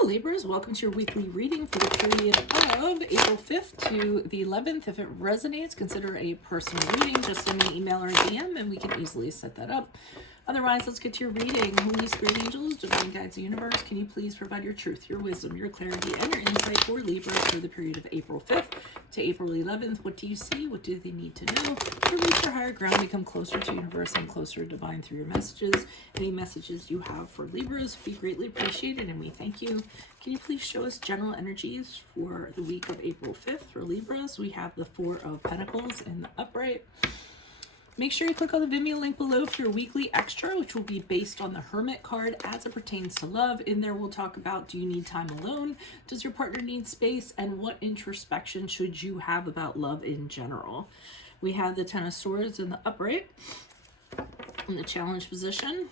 Hello Libras, welcome to your weekly reading for the period of April 5th to the 11th. If it resonates, consider a personal reading. Just send me an email or a DM and we can easily set that up. Otherwise, let's get to your reading. Holy Spirit Angels, Divine Guides, the Universe, can you please provide your truth, your wisdom, your clarity, and your insight for Libra for the period of April 5th to April 11th? What do you see? What do they need to know to reach your higher ground, become closer to Universe and closer to Divine through your messages? Any messages you have for Libras, we greatly appreciate it and we thank you. Can you please show us general energies for the week of April 5th for Libras? We have the Four of Pentacles in the upright. Make sure you click on the Vimeo link below for your weekly extra, which will be based on the Hermit card as it pertains to love. In there, we'll talk about, do you need time alone? Does your partner need space? And what introspection should you have about love in general? We have the Ten of Swords in the upright, in the challenge position.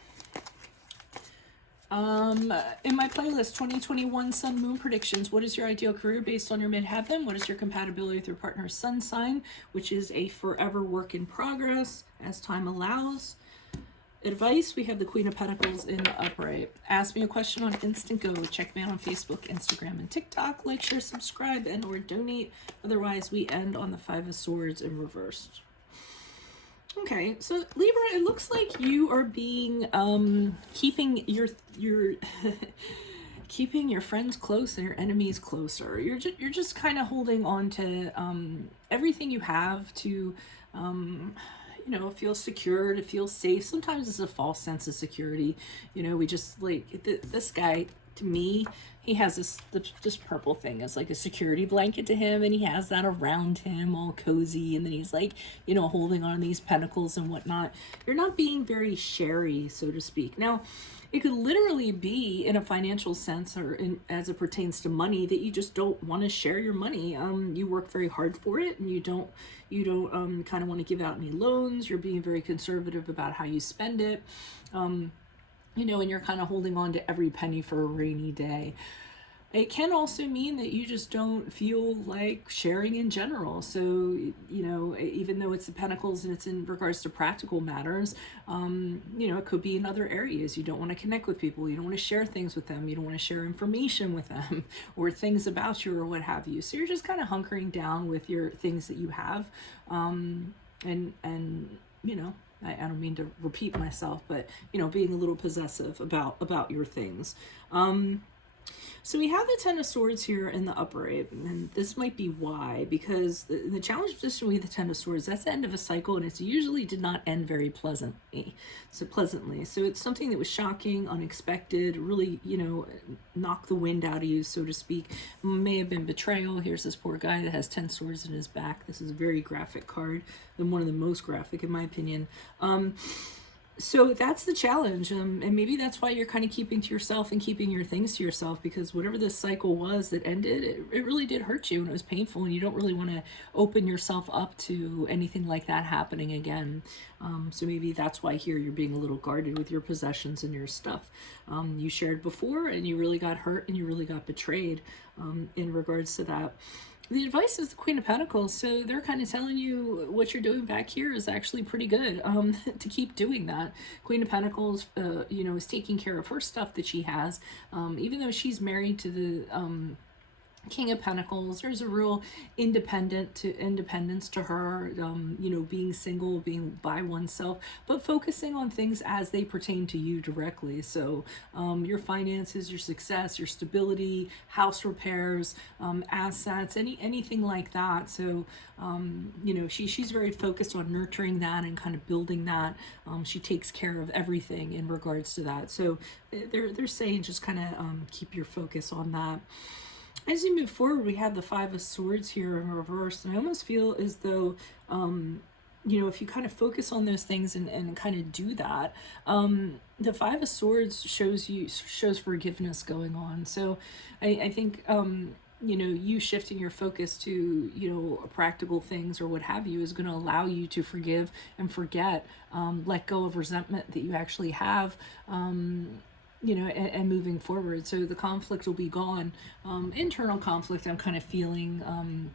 In my playlist, 2021 Sun Moon Predictions, what is your ideal career based on your midheaven? What is your compatibility with your partner's sun sign, which is a forever work in progress as time allows? Advice, we have the Queen of Pentacles in the upright. Ask me a question on Instant Go. Check me out on Facebook, Instagram, and TikTok. Like, share, subscribe, and or donate. Otherwise, we end on the Five of Swords in reversed. Okay, so Libra, it looks like you are being keeping your keeping your friends close and your enemies closer. You're just kind of holding on to everything you have to you know, feel secure, to feel safe. Sometimes it's a false sense of security. You know, we just like this guy, to me, he has this purple thing as like a security blanket to him, and he has that around him all cozy, and then he's like, you know, holding on to these pentacles and whatnot. You're not being very sherry, so to speak. Now, it could literally be in a financial sense, or as it pertains to money, that you just don't want to share your money. You work very hard for it, and you don't kind of want to give out any loans. You're being very conservative about how you spend it. You know, and you're kind of holding on to every penny for a rainy day. It can also mean that you just don't feel like sharing in general. So, you know, even though it's the Pentacles and it's in regards to practical matters, you know, it could be in other areas. You don't want to connect with people. You don't want to share things with them. You don't want to share information with them or things about you or what have you. So you're just kind of hunkering down with your things that you have. And you know, I don't mean to repeat myself, but, you know, being a little possessive about your things. So we have the Ten of Swords here in the upright, and this might be why, because the challenge position with the Ten of Swords, that's the end of a cycle, and it's usually did not end very pleasantly. So it's something that was shocking, unexpected, really, you know, knocked the wind out of you, so to speak. May have been betrayal. Here's this poor guy that has 10 swords in his back. This is a very graphic card, and one of the most graphic in my opinion. So that's the challenge, and maybe that's why you're kind of keeping to yourself and keeping your things to yourself, because whatever this cycle was that ended, it really did hurt you, and it was painful, and you don't really want to open yourself up to anything like that happening again. So maybe that's why here you're being a little guarded with your possessions and your stuff. You shared before, and you really got hurt, and you really got betrayed in regards to that. The advice is the Queen of Pentacles, so they're kind of telling you what you're doing back here is actually pretty good, to keep doing that. Queen of Pentacles, you know, is taking care of her stuff that she has, even though she's married to the King of Pentacles. There's a real independence to her, you know, being single, being by oneself, but focusing on things as they pertain to you directly. So your finances, your success, your stability, house repairs, assets, anything like that. So you know, she's very focused on nurturing that and kind of building that. She takes care of everything in regards to that. So they're saying just kind of keep your focus on that. As you move forward, we have the Five of Swords here in reverse, and I almost feel as though, you know, if you kind of focus on those things and kind of do that, the Five of Swords shows forgiveness going on. So I think, you know, you shifting your focus to, you know, practical things or what have you is going to allow you to forgive and forget, let go of resentment that you actually have, you know, and moving forward. So the conflict will be gone. Internal conflict, I'm kind of feeling,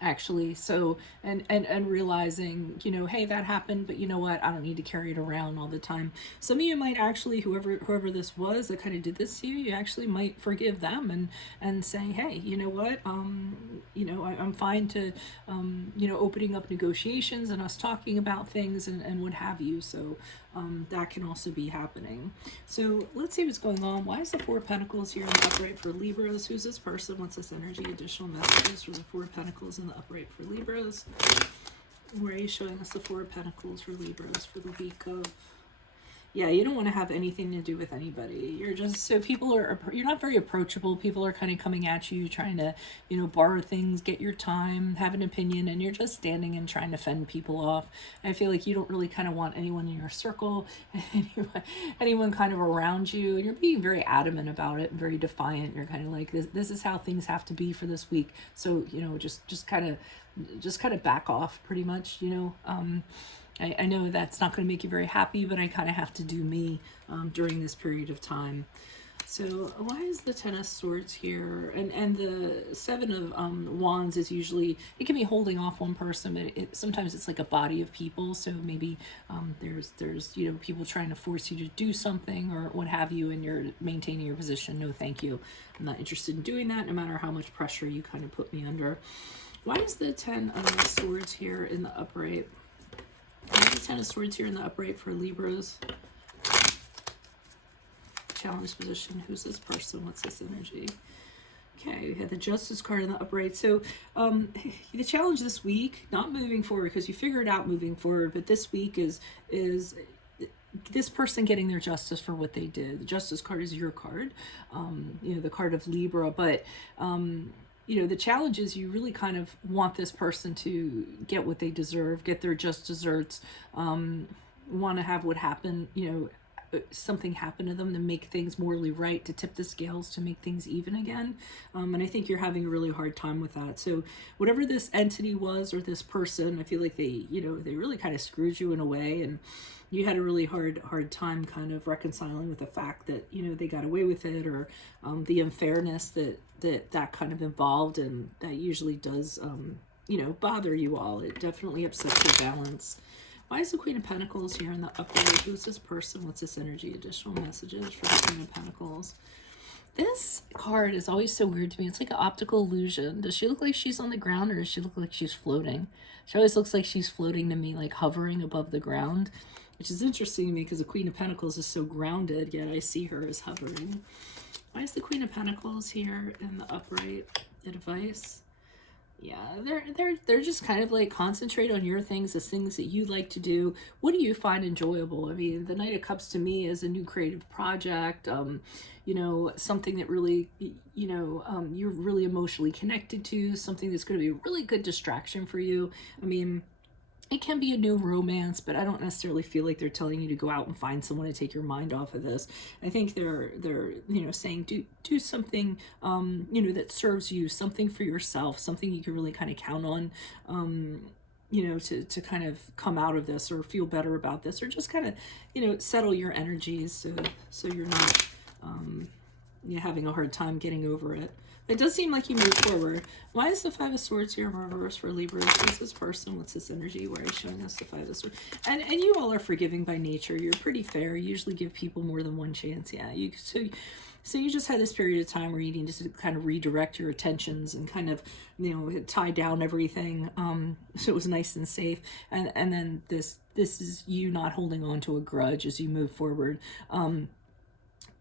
actually. So and realizing, you know, hey, that happened, but you know what, I don't need to carry it around all the time. Some of you might actually, whoever this was that kind of did this to you, you actually might forgive them and saying, hey, you know what, you know, I'm fine to you know, opening up negotiations and us talking about things and what have you. So that can also be happening. So let's see what's going on. Why is the Four of Pentacles here in the upright for Libras? Who's this person? What's this energy? Additional messages for the Four of Pentacles in the upright for Libras. Where are you showing us the Four of Pentacles for Libras for the week of... Yeah, you don't want to have anything to do with anybody. You're just, so people are, you're not very approachable. People are kind of coming at you, trying to, you know, borrow things, get your time, have an opinion, and you're just standing and trying to fend people off. I feel like you don't really kind of want anyone in your circle, anyone kind of around you, and you're being very adamant about it, very defiant. You're kind of like, this is how things have to be for this week. So, you know, just kind of back off pretty much, you know. I know that's not going to make you very happy, but I kind of have to do me during this period of time. So why is the Ten of Swords here? And the Seven of Wands is usually, it can be holding off one person, but sometimes it's like a body of people. So maybe there's, you know, people trying to force you to do something or what have you, and you're maintaining your position. No, thank you. I'm not interested in doing that, no matter how much pressure you kind of put me under. Why is the Ten of Swords here in the upright? Why is the Ten of Swords here in the upright for Libras? Challenge position. Who's this person? What's this energy? Okay, we had the Justice card in the upright. So the challenge this week, not moving forward because you figured out moving forward, but this week is this person getting their justice for what they did. The Justice card is your card, you know, the card of Libra, but you know, the challenge is you really kind of want this person to get what they deserve, get their just desserts, want to have what happened, you know, something happen to them to make things morally right, to tip the scales, to make things even again. And I think you're having a really hard time with that. So whatever this entity was or this person, I feel like they, you know, they really kind of screwed you in a way, and you had a really hard time kind of reconciling with the fact that, you know, they got away with it, or the unfairness that kind of involved, and that usually does, you know, bother you all. It definitely upsets your balance. Why is the Queen of Pentacles here in the upright? Who's this person? What's this energy? Additional messages for the Queen of Pentacles. This card is always so weird to me. It's like an optical illusion. Does she look like she's on the ground, or does she look like she's floating? She always looks like she's floating to me, like hovering above the ground, which is interesting to me because the Queen of Pentacles is so grounded, yet I see her as hovering. Why is the Queen of Pentacles here in the upright? Advice. Yeah, they're just kind of like, concentrate on your things, the things that you like to do. What do you find enjoyable? I mean, the Knight of Cups to me is a new creative project, you know, something that really, you know, you're really emotionally connected to, something that's going to be a really good distraction for you. I mean, it can be a new romance, but I don't necessarily feel like they're telling you to go out and find someone to take your mind off of this. I think they're you know, saying do something you know, that serves you, something for yourself, something you can really kind of count on, you know, to kind of come out of this or feel better about this, or just kind of, you know, settle your energies so you're not you're having a hard time getting over it. It does seem like you move forward. Why is the Five of Swords here in reverse for Libra? What's this person? What's this energy? Why are you showing us the Five of Swords? And you all are forgiving by nature. You're pretty fair. You usually give people more than one chance. Yeah. So you just had this period of time where you need to kind of redirect your attentions and kind of, you know, tie down everything, so it was nice and safe. And then this is you not holding on to a grudge as you move forward.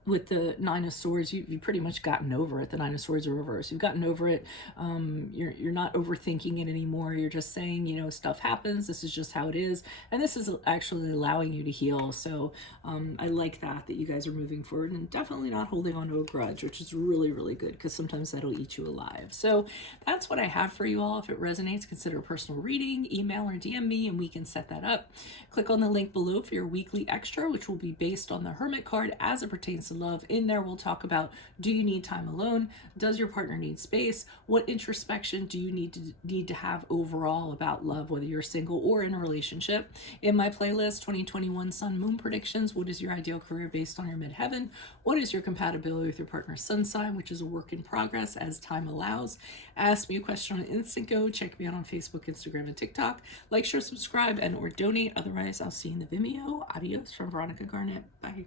With the Nine of Swords, you've pretty much gotten over it. The Nine of Swords are reversed. You've gotten over it. You're not overthinking it anymore. You're just saying, you know, stuff happens. This is just how it is. And this is actually allowing you to heal. So I like that you guys are moving forward and definitely not holding on to a grudge, which is really, really good, because sometimes that'll eat you alive. So that's what I have for you all. If it resonates, consider a personal reading, email or DM me, and we can set that up. Click on the link below for your weekly extra, which will be based on the Hermit card as it pertains to to love. In there, we'll talk about, do you need time alone? Does your partner need space? What introspection do you need to have overall about love, whether you're single or in a relationship? In my playlist, 2021 Sun Moon Predictions, what is your ideal career based on your midheaven? What is your compatibility with your partner's sun sign, which is a work in progress as time allows? Ask me a question on Instant Go. Check me out on Facebook, Instagram, and TikTok. Like, share, subscribe, and or donate. Otherwise, I'll see you in the Vimeo. Adios from Veronica Garnett. Bye.